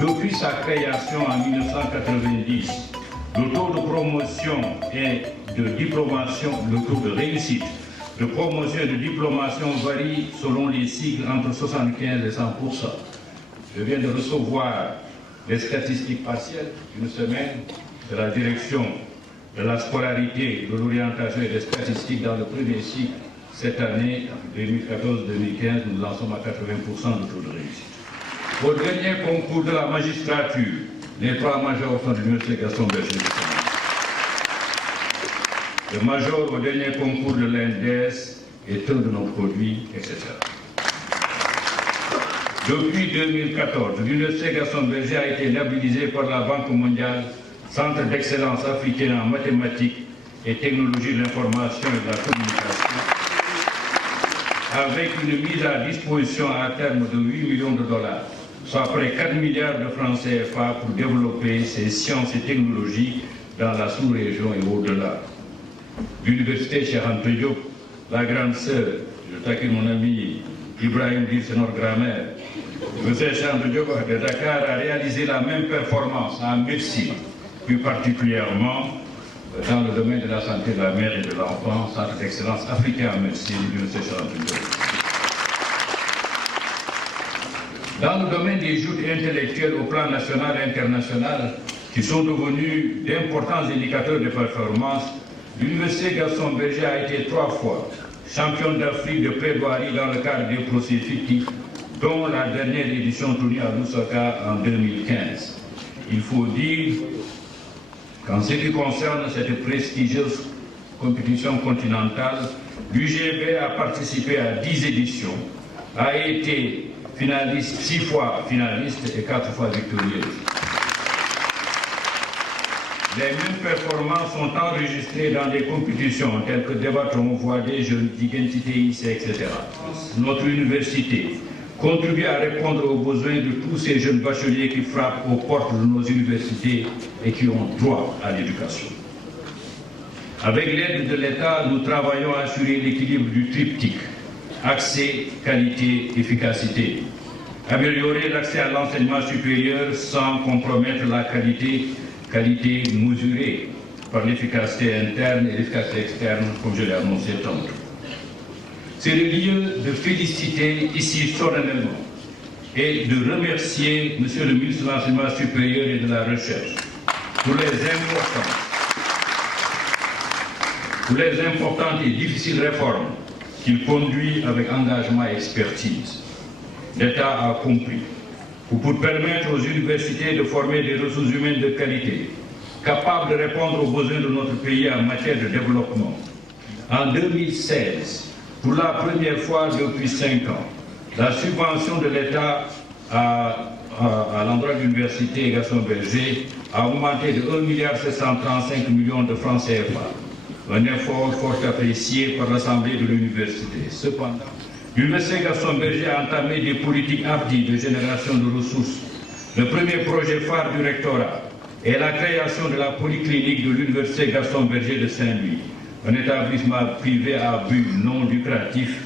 Depuis sa création en 1990, le taux de promotion et de diplomation, le taux de réussite de promotion et de diplomation varie selon les cycles entre 75 et 100%. Je viens de recevoir les statistiques partielles d'une semaine de la direction de la scolarité, de l'orientation et des statistiques dans le premier cycle. Cette année, 2014-2015, nous en sommes à 80% de taux de réussite. Au dernier concours de la magistrature, les 3 majors sont de l'Université Gaston Berger. Le major au dernier concours de l'INDES est un de nos produits, etc. Depuis 2014, l'Université Gaston Berger a été labellisée par la Banque mondiale Centre d'excellence africain en mathématiques et technologies de l'information et de la communication, avec une mise à disposition à terme de 8 millions de dollars, soit près de 4 milliards de francs CFA pour développer ces sciences et technologies dans la sous-région et au-delà. L'Université Cheikh Anta Diop, la grande sœur, je taquine mon ami Ibrahim Dir, c'est notre grand-mère, l'Université Cheikh Anta Diop de Dakar a réalisé la même performance en médecine, plus particulièrement dans le domaine de la santé de la mère et de l'enfant, Centre d'excellence africain en médecine, l'Université Cheikh Anta Diop. Dans le domaine des joutes intellectuelles au plan national et international, qui sont devenus d'importants indicateurs de performance, l'Université Gaston Berger a été 3 fois championne d'Afrique de plaidoirie dans le cadre des procès fictifs, dont la dernière édition tenue à Lusaka en 2015. Il faut dire qu'en ce qui concerne cette prestigieuse compétition continentale, l'UGB a participé à 10 éditions, a été finaliste, 6 fois finaliste et 4 fois victorieuse. Les mêmes performances sont enregistrées dans des compétitions telles que Débattons, Voix des Jeunes, Identité IC, etc. Notre université contribue à répondre aux besoins de tous ces jeunes bacheliers qui frappent aux portes de nos universités et qui ont droit à l'éducation. Avec l'aide de l'État, nous travaillons à assurer l'équilibre du triptyque accès, qualité, efficacité. Améliorer l'accès à l'enseignement supérieur sans compromettre la qualité mesurée par l'efficacité interne et l'efficacité externe, comme je l'ai annoncé tantôt. C'est le lieu de féliciter ici solennellement et de remercier Monsieur le ministre de l'Enseignement supérieur et de la Recherche pour les importantes et difficiles réformes qu'il conduit avec engagement et expertise. L'État a compris que pour permettre aux universités de former des ressources humaines de qualité, capables de répondre aux besoins de notre pays en matière de développement, en 2016, pour la première fois depuis 5 ans, la subvention de l'État à l'endroit de l'université Gaston Berger a augmenté de 1,735 milliard de francs CFA, un effort fort apprécié par l'Assemblée de l'université. Cependant, l'Université Gaston Berger a entamé des politiques hardies de génération de ressources. Le premier projet phare du rectorat est la création de la polyclinique de l'Université Gaston Berger de Saint-Louis, un établissement privé à but non lucratif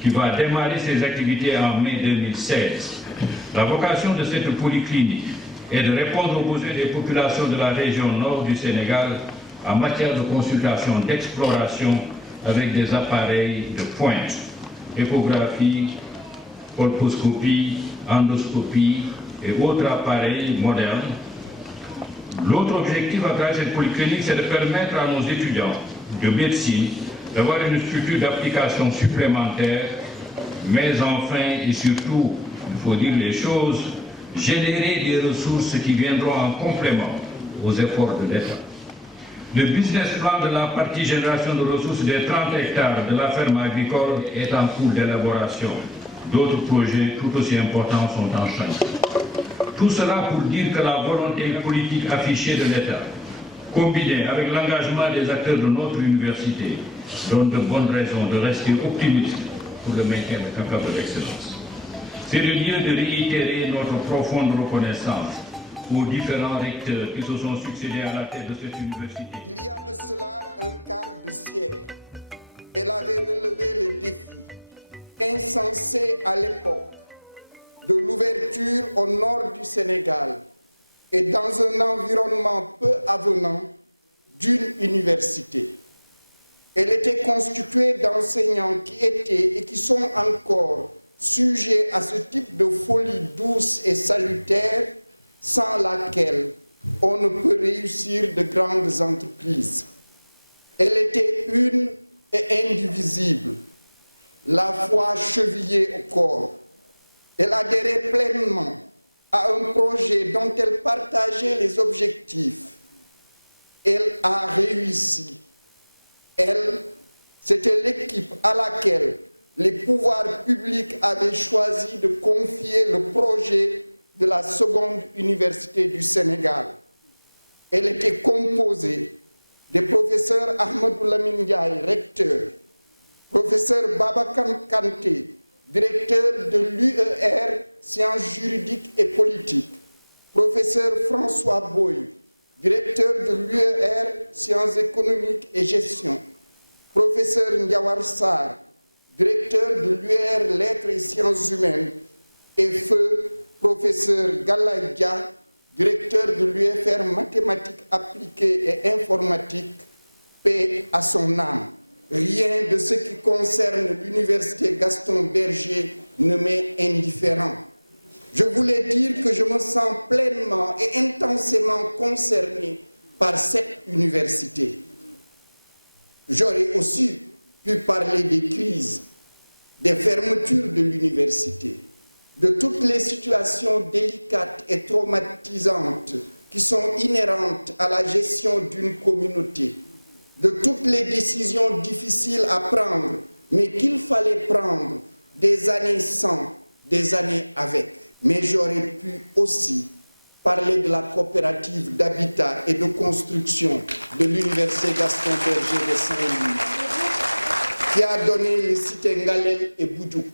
qui va démarrer ses activités en mai 2016. La vocation de cette polyclinique est de répondre aux besoins des populations de la région nord du Sénégal en matière de consultation, d'exploration avec des appareils de pointe, échographie, colposcopie, endoscopie et autres appareils modernes. L'autre objectif à travers cette polyclinique, c'est de permettre à nos étudiants de médecine d'avoir une structure d'application supplémentaire, mais enfin et surtout, il faut dire les choses, générer des ressources qui viendront en complément aux efforts de l'État. Le business plan de la partie génération de ressources des 30 hectares de la ferme agricole est en cours d'élaboration. D'autres projets tout aussi importants sont en chantier. Tout cela pour dire que la volonté politique affichée de l'État, combinée avec l'engagement des acteurs de notre université, donne de bonnes raisons de rester optimiste pour le maintien des capables d'excellence. C'est le lieu de réitérer notre profonde reconnaissance aux différents recteurs qui se sont succédés à la tête de cette université. Il y a de cela un quart de siècle, elle avait relevé le défi insensé à l'époque de l'ouverture au nord du Sénégal et dans un environnement peu avenant d'une université. Elle était constituée d'enseignants qui étaient et qui sont encore sujets à ce type de folie douce et salutaire sans laquelle on ne peut réussir de grandes entreprises. Elle était une et indivisible, la foi chevillée au corps. Elle adhérait pleinement à un projet dont elle partageait les objectifs. Elle a réussi. Elle, c'était l'équipe à laquelle les pouvoirs publics avaient choisi de confier le projet de la seconde université du Sénégal. Elle était composée des professeurs Ahmadou Lamine Ndiaye, recteur, professeur Babacar Kanté, directeur de l'UER, sciences juridiques et politiques, professeur François Boy, directeur de l'UER, sciences économiques et gestion, professeur Ndiawar Sarr, directeur de l'UER, lettres et sciences humaines, et feu professeur Galaye Dia, directeur de l'UFR mathématiques appliquées et informatique, paix à son âme. Rien de ce qui concerne l'université Gaston Berger ne m'est indifférent. Je voulais dire que je me sens pleinement et intensément concerné par cette université. J'aurais aussi pu parler des crises, des fermetures de l'université, de toutes les situations délicates et traumatisantes qui sont inhérentes à la gestion d'une communauté, de toutes les décisions difficiles à prendre, mais qu'il fallait prendre des années sans, des années avec. Mais j'aurais pu aussi parler de la coopérative d'habitat et de construction de l'université Gaston Berger de Saint-Louis, qui a donné les cités Ngalel et Boudjouk,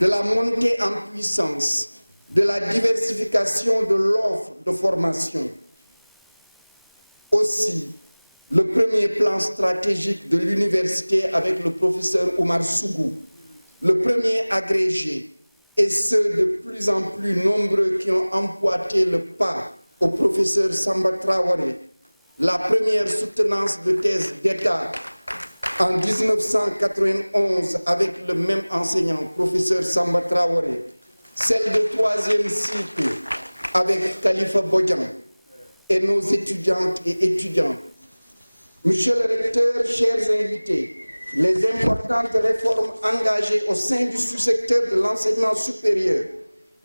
de la montée en puissance, de la diversification de l'offre de formation. Aussi, le premier plan stratégique de l'université avec le professeur Omar Sougou, le premier agrégé, et ceux de plus en plus nombreux qui ont emboîté le pas au professeur Samba Traoré, la première soutenance de thèse d'État en 1991 avec le même enseignant, professeur Samba Traoré, celle de troisième cycle avec Khalifa Bodian et nos étudiantes et étudiants. Monsieur le recteur, chers invités, les importantes réformes engagées au sein du sous-secteur de l'enseignement supérieur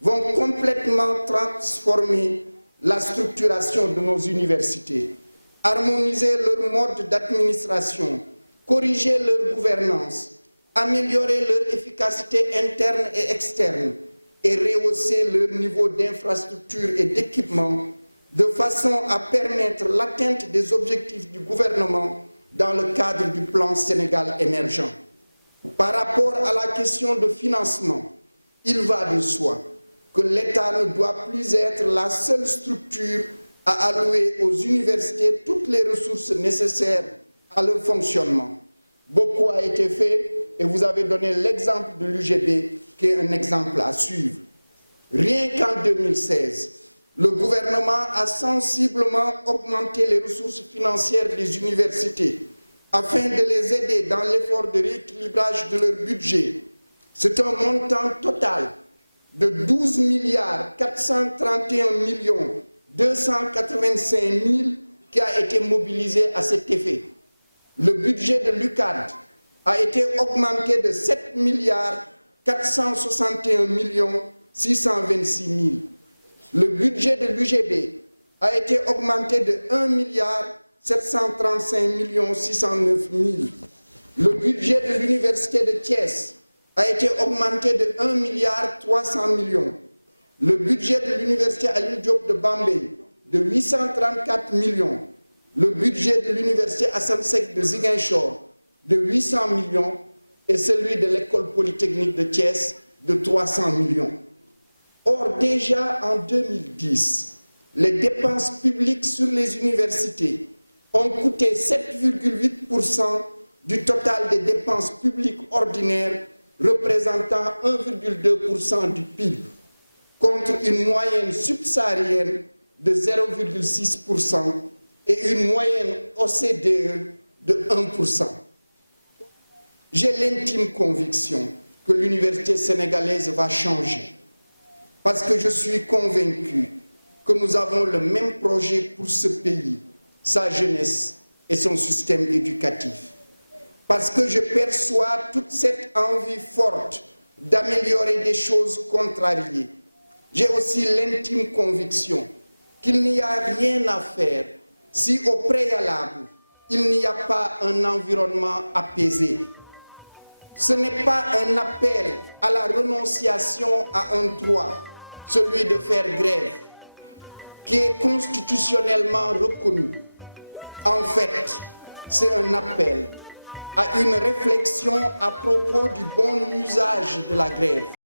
vont complètement transformer la structuration de nos universités, harmoniser leur mode d'administration, corriger leur gouvernance, améliorer leur efficacité interne et externe et rehausser leur niveau d'infrastructure et d'équipement de façon à permettre l'atteinte des objectifs du gouvernement dans le cadre du plan Sénégal émergent. Par rapport à la question de financement, il va de soi que l'État ne doit plus être la seule structure à allouer aux universités toutes les ressources nécessaires à leur fonctionnement. Beaucoup a été fait et vous avez donné l'exemple de l'UGB qui est un exemple à suivre. Rien qu'en 2016, le gouvernement a sensiblement augmenté les ressources financières des universités afin de les aider dans l'effort de rééquilibrage de leur budget. C'est un montant total de 12 431 285 000 qui a été mobilisé à cet effet. Le budget de l'UCAD a été augmenté de 7 461 626 000. Le budget de l'UGB a été augmenté de 1 735 609 000. Le budget de l'université de Thiès a été augmenté de 1 300 millions. Le budget de l'université Alioune Diop de Bambey de 834 millions. Le budget de l'université Assane Seck de Ziguinchor de 800 millions et celui de l'école polytechnique de Thiès de 300 millions. Or, déjà en 2010, les dépenses publiques sur les universités ont coûté 7,8% du total des dépenses publiques ordinaires représentant 1,2% du PIB, contre une moyenne subsaharienne de 0,6% et une moyenne OCDE de 1%. J'ai l'intime conviction que l'université sénégalaise va changer, parce que je suis convaincu que nous avons le même projet pour ce pays, sa jeunesse et son système éducatif. Parce que je perçois toute cette envie forte d'améliorer des choses contrariées. J'ai aussi l'intime conviction qu'il n'y a rien à faire si au préalable, il n'y a pas un environnement apaisé. Ce n'est pas un appel à la renonciation à un droit, celui de faire grève, qui est constitutionnellement reconnu. En fait, c'est un appel à une réflexion à propos du bon usage de la grève.